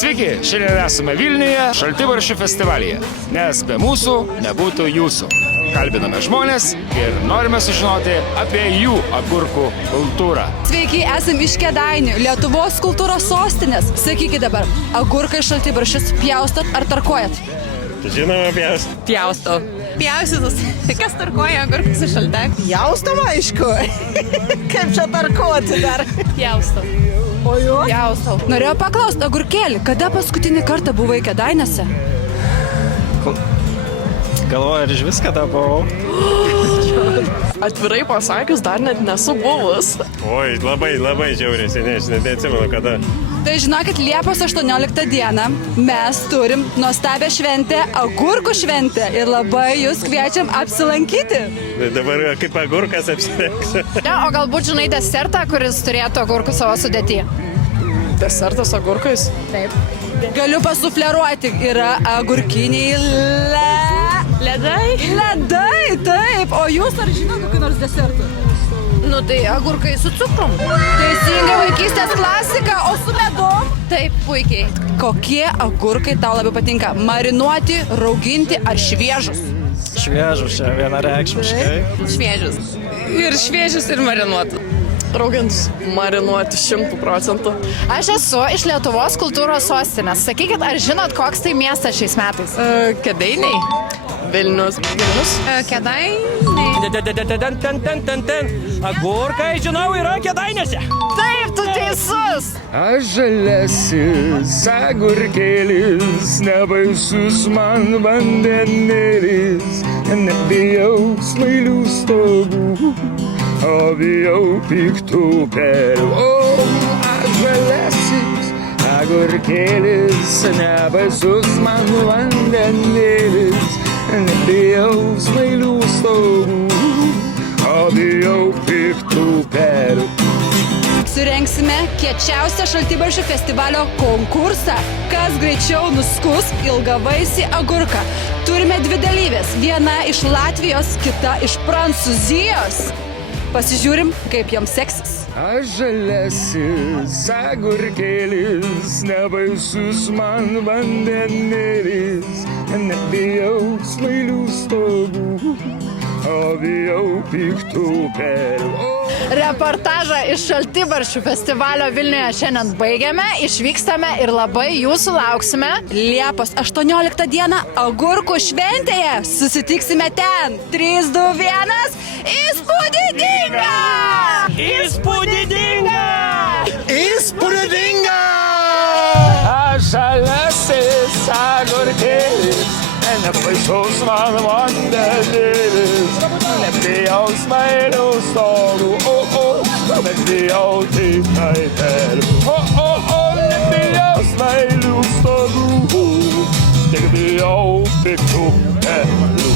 Sveiki, šiandien esame Vilniuje, Šaltibarščių festivalyje, nes be mūsų nebūtų jūsų. Kalbiname žmonės ir norime sužinoti apie jų agurkų kultūrą. Sveiki, esame iš Kėdainių, Lietuvos kultūros sostinės. Sakykit dabar, agurkai šaltibarščius pjaustot ar tarkuojat? Žinoma, pjaustot. Pjaustau. Pjaustytus. Kas tarkuoja agurkus iš šaltek? Pjaustom, aišku. Kaip čia tarkuoti dar? Pjaustau. O jo? Pjaustau. Norėjau paklausti, agurkėlį, kada paskutinį kartą buvai Kėdainiuose? Galvoju, ar iš viską tą buvau? Atvirai pasakius, dar net nesu buvus. Oi, labai žiauriai, neatsimenu kada. Tai žinokit, Liepos 18 dieną mes turim nuostabią šventę, agurkų šventę ir labai jūs kviečiam apsilankyti. Dabar kaip agurkas apsirengsiu. O galbūt žinai desertą, kuris turėtų agurkų savo sudėtyje? Desertas agurkais? Taip. Galiu pasufleruoti, yra agurkiniai Ledai? ledai, taip. O jūs ar žinote kokį nors desertą? Nu tai agurkai su cukrum. Teisingai, vaikystės klasika, o su medum? Taip, puikiai. Kokie agurkai tau labiau patinka? Marinuoti, rauginti ar šviežus? Šviežus čia vienareikšmiškai. Šviežius. Ir šviežius, ir marinuotus. Raugintus. Marinuoti 100%. Aš esu iš Lietuvos kultūros sostinės. Sakykit, ar žinot, koks tai miestas šiais metais? Kėdainiai? Vilnius. Kėdainiai. Agurkai, žinau, yra Kėdainiuose. Taip, tu teisus. Aš žaliasis agurkėlis, nebaisus man vandenėlis, nebijau smailių stogų, o bijau piktų pelių. O, aš žaliasis agurkėlis, nebaisus man vandenėlis, nebijau smailių stogų, o bijau piktų pelių. Surengsime kiečiausią šaltibarščių festivalio konkursą. Kas greičiau nuskus ilgavaisį agurką. Turime dvi dalyvės. Viena iš Latvijos, kita iš Prancūzijos. Pasižiūrim, kaip joms seksis. Aš žaliasis agurkėlis, nebaisus man vandenėlis, nebijau smailių stogų, o bijau piktų pelių. Reportažą iš Šaltibarščių festivalio Vilniuje šiandien baigiame, išvykstame ir labai jūsų lauksime. Liepos 18 dieną agurkų šventėje. Susitiksime ten. 3, 2, 1. Įspūdinga! Įspūdinga! Įspūdinga! Aš žaliasis agurkėlis, nebaisus man vandenėlis, nebijau smailių stogų, nebijau tikrai pelių. Nebijau smailių stogų, tik bijau piktų pelių.